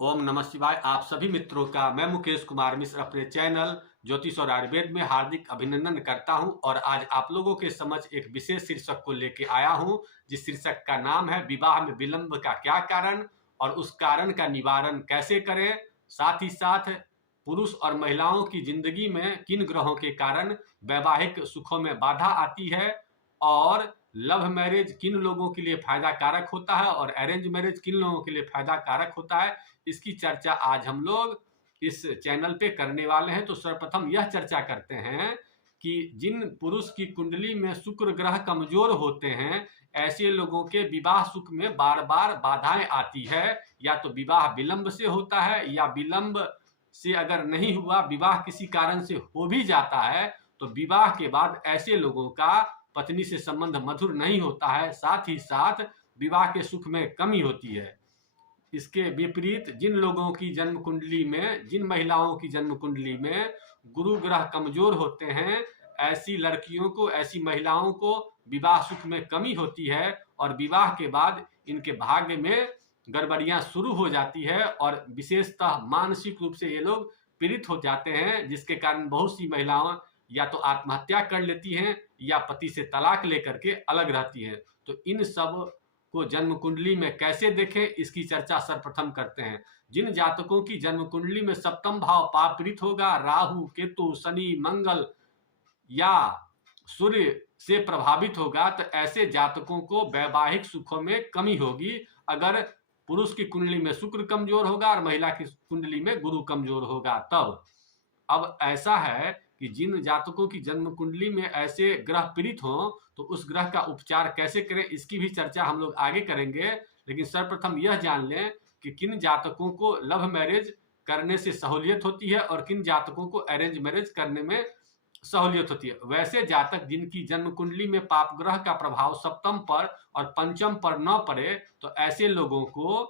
ओम नमः शिवाय। आप सभी मित्रों का मैं मुकेश कुमार मिश्र अपने चैनल ज्योतिष और आयुर्वेद में हार्दिक अभिनंदन करता हूं। और आज आप लोगों के समक्ष एक विशेष शीर्षक को लेके आया हूं, जिस शीर्षक का नाम है विवाह में विलंब का क्या कारण और उस कारण का निवारण कैसे करें। साथ ही साथ पुरुष और महिलाओं की जिंदगी में किन ग्रहों के कारण वैवाहिक सुखों में बाधा आती है और लव मैरिज किन लोगों के लिए फायदा कारक होता है और अरेंज मैरिज किन लोगों के लिए फायदा कारक होता है, इसकी चर्चा आज हम लोग इस चैनल पे करने वाले हैं। तो सर्वप्रथम यह चर्चा करते हैं कि जिन पुरुष की कुंडली में शुक्र ग्रह कमजोर होते हैं, ऐसे लोगों के विवाह सुख में बार बार बाधाएं आती है। या तो विवाह विलंब से होता है, या विलंब से अगर नहीं हुआ, विवाह किसी कारण से हो भी जाता है, तो विवाह के बाद ऐसे लोगों का पत्नी से संबंध मधुर नहीं होता है। साथ ही साथ विवाह के सुख में कमी होती है। इसके विपरीत जिन लोगों की जन्म कुंडली में, जिन महिलाओं की जन्म कुंडली में गुरु ग्रह कमजोर होते हैं, ऐसी लड़कियों को, ऐसी महिलाओं को विवाह सुख में कमी होती है और विवाह के बाद इनके भाग्य में गड़बड़ियां शुरू हो जाती है और विशेषतः मानसिक रूप से ये लोग पीड़ित हो जाते हैं, जिसके कारण बहुत सी महिलाओं या तो आत्महत्या कर लेती हैं या पति से तलाक लेकर के अलग रहती हैं। तो इन सब को जन्म कुंडली में कैसे देखें, इसकी चर्चा सर्वप्रथम करते हैं। जिन जातकों की जन्म कुंडली में सप्तम भाव पापरित होगा, राहु केतु शनि मंगल या सूर्य से प्रभावित होगा, तो ऐसे जातकों को वैवाहिक सुखों में कमी होगी। अगर पुरुष की कुंडली में शुक्र कमजोर होगा और महिला की कुंडली में गुरु कमजोर होगा तब। अब ऐसा है कि जिन जातकों की जन्म कुंडली में ऐसे ग्रह पीड़ित हों, तो उस ग्रह का उपचार कैसे करें, इसकी भी चर्चा हम लोग आगे करेंगे। लेकिन सर्वप्रथम यह जान लें कि किन जातकों को लव मैरिज करने से सहूलियत होती है और किन जातकों को अरेंज मैरिज करने में सहूलियत होती है। वैसे जातक जिनकी जन्म कुंडली में पाप ग्रह का प्रभाव सप्तम पर और पंचम पर न पड़े, तो ऐसे लोगों को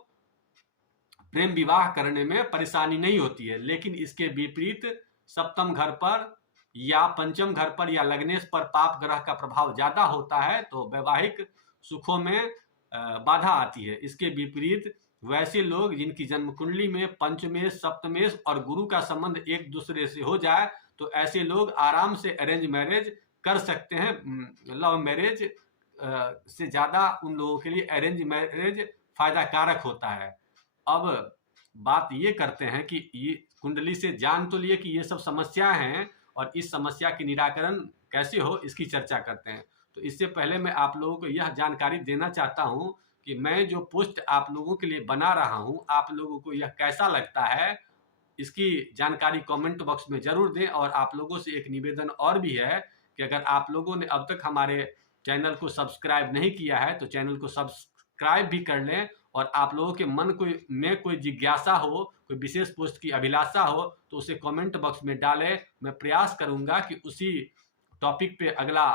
प्रेम विवाह करने में परेशानी नहीं होती है। लेकिन इसके विपरीत सप्तम घर पर या पंचम घर पर या लग्नेश पर पाप ग्रह का प्रभाव ज्यादा होता है, तो वैवाहिक सुखों में बाधा आती है। इसके विपरीत वैसे लोग जिनकी जन्म कुंडली में पंचमेश सप्तमेश और गुरु का संबंध एक दूसरे से हो जाए, तो ऐसे लोग आराम से अरेंज मैरिज कर सकते हैं। लव मैरिज से ज्यादा उन लोगों के लिए अरेंज मैरिज फायदा कारक होता है। अब बात ये करते हैं कि ये कुंडली से जान तो लिए कि ये सब समस्या हैं और इस समस्या के निराकरण कैसे हो, इसकी चर्चा करते हैं। तो इससे पहले मैं आप लोगों को यह जानकारी देना चाहता हूं कि मैं जो पोस्ट आप लोगों के लिए बना रहा हूं, आप लोगों को यह कैसा लगता है, इसकी जानकारी कमेंट बॉक्स में जरूर दें। और आप लोगों से एक निवेदन और भी है कि अगर आप लोगों ने अब तक हमारे चैनल को सब्सक्राइब नहीं किया है, तो चैनल को सब्सक्राइब भी कर लें। और आप लोगों के मन में कोई जिज्ञासा हो, कोई विशेष पोस्ट की अभिलाषा हो, तो उसे कमेंट बॉक्स में डालें। मैं प्रयास करूंगा कि उसी टॉपिक पे अगला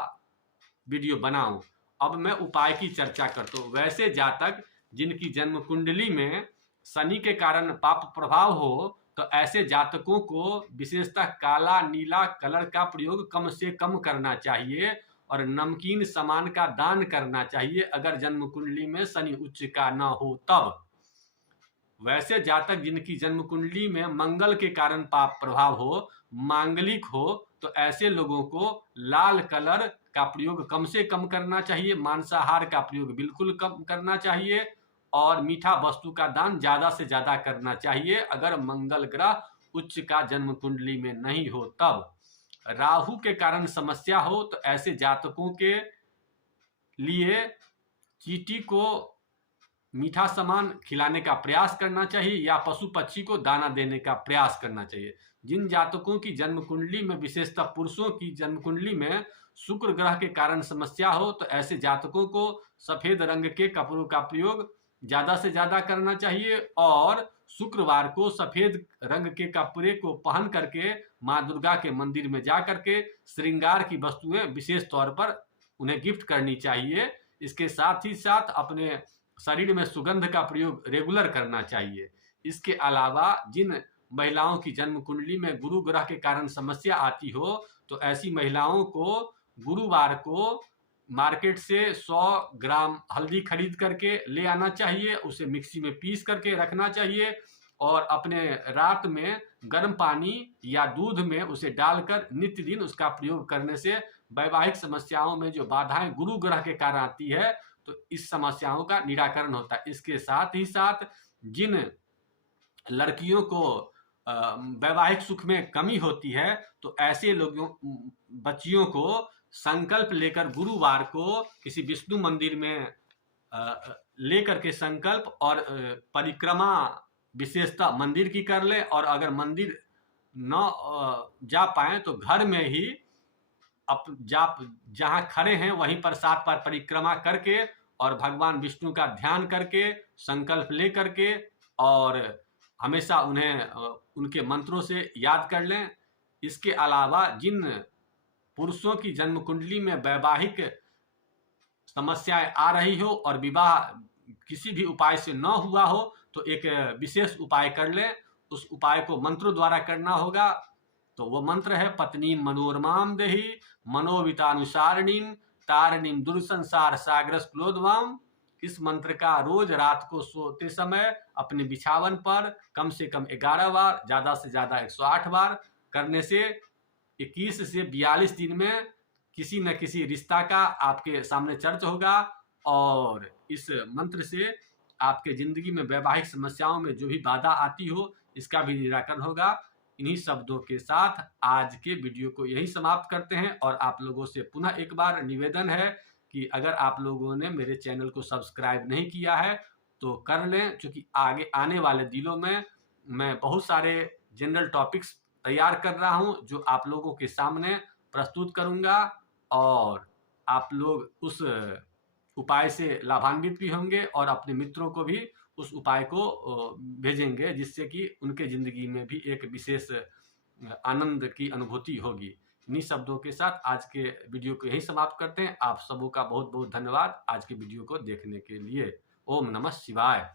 वीडियो बनाऊं। अब मैं उपाय की चर्चा करता हूं। वैसे जातक जिनकी जन्म कुंडली में शनि के कारण पाप प्रभाव हो, तो ऐसे जातकों को विशेषतः काला नीला कलर का प्रयोग कम से कम करना चाहिए और नमकीन सामान का दान करना चाहिए, अगर जन्म कुंडली में शनि उच्च का न हो तब। वैसे जातक जिनकी जन्म कुंडली में मंगल के कारण पाप प्रभाव हो, मांगलिक हो, तो ऐसे लोगों को लाल कलर का प्रयोग कम से कम करना चाहिए, मांसाहार का प्रयोग बिल्कुल कम करना चाहिए और मीठा वस्तु का दान ज्यादा से ज्यादा करना चाहिए, अगर मंगल ग्रह उच्च का जन्म कुंडली में नहीं हो तब। राहु के कारण समस्या हो, तो ऐसे जातकों के लिए चींटी को मीठा सामान खिलाने का प्रयास करना चाहिए या पशु पक्षी को दाना देने का प्रयास करना चाहिए। जिन जातकों की जन्म कुंडली में, विशेषतः पुरुषों की जन्म कुंडली में शुक्र ग्रह के कारण समस्या हो, तो ऐसे जातकों को सफेद रंग के कपड़ों का प्रयोग ज्यादा से ज्यादा करना चाहिए और शुक्रवार को सफेद रंग के कपड़े को पहन करके माँ दुर्गा के मंदिर में जा करके श्रृंगार की वस्तुएं विशेष तौर पर उन्हें गिफ्ट करनी चाहिए। इसके साथ ही साथ अपने शरीर में सुगंध का प्रयोग रेगुलर करना चाहिए। इसके अलावा जिन महिलाओं की जन्म कुंडली में गुरु ग्रह के कारण समस्या आती हो, तो ऐसी महिलाओं को गुरुवार को मार्केट से 100 ग्राम हल्दी खरीद करके ले आना चाहिए, उसे मिक्सी में पीस करके रखना चाहिए और अपने रात में गर्म पानी या दूध में उसे डालकर नित्य दिन उसका प्रयोग करने से वैवाहिक समस्याओं में जो बाधाएं गुरु ग्रह के कारण आती है तो इस समस्याओं का निराकरण होता है। इसके साथ ही साथ जिन लड़कियों को वैवाहिक सुख में कमी होती है तो ऐसे लोगों बच्चियों को संकल्प लेकर गुरुवार को किसी विष्णु मंदिर में लेकर के संकल्प और परिक्रमा विशेषता मंदिर की कर ले, और अगर मंदिर न जा पाए तो घर में ही जहां खड़े हैं वहीं पर 7 बार परिक्रमा करके और भगवान विष्णु का ध्यान करके संकल्प ले करके और हमेशा उन्हें उनके मंत्रों से याद कर लें। इसके अलावा जिन पुरुषों की जन्म कुंडली में वैवाहिक समस्याएं आ रही हो और विवाह किसी भी उपाय से न हुआ हो तो एक विशेष उपाय कर लें। उस उपाय को मंत्रों द्वारा करना होगा। तो वो मंत्र है पत्नी मनोरमाम देहि मनोवितानुसारिणीम तारिणीम दुर्संसार सागरस क्लोदवाम। इस मंत्र का रोज रात को सोते समय अपने बिछावन पर कम से कम 11 बार, ज्यादा से ज्यादा 108 बार करने से 21 से 42 दिन में किसी न किसी रिश्ता का आपके सामने चर्च होगा और इस मंत्र से आपके जिंदगी में वैवाहिक समस्याओं में जो भी बाधा आती हो इसका भी निराकरण होगा। इन्हीं शब्दों के साथ आज के वीडियो को यही समाप्त करते हैं और आप लोगों से पुनः एक बार निवेदन है कि अगर आप लोगों ने मेरे चैनल को सब्सक्राइब नहीं किया है तो कर लें, क्योंकि आगे आने वाले दिनों में मैं बहुत सारे जनरल टॉपिक्स तैयार कर रहा हूं जो आप लोगों के सामने प्रस्तुत करूंगा और आप लोग उस उपाय से लाभान्वित भी होंगे और अपने मित्रों को भी उस उपाय को भेजेंगे जिससे कि उनके जिंदगी में भी एक विशेष आनंद की अनुभूति होगी। इन्हीं शब्दों के साथ आज के वीडियो को यही समाप्त करते हैं। आप सबों का बहुत बहुत धन्यवाद आज के वीडियो को देखने के लिए। ओम नमः शिवाय।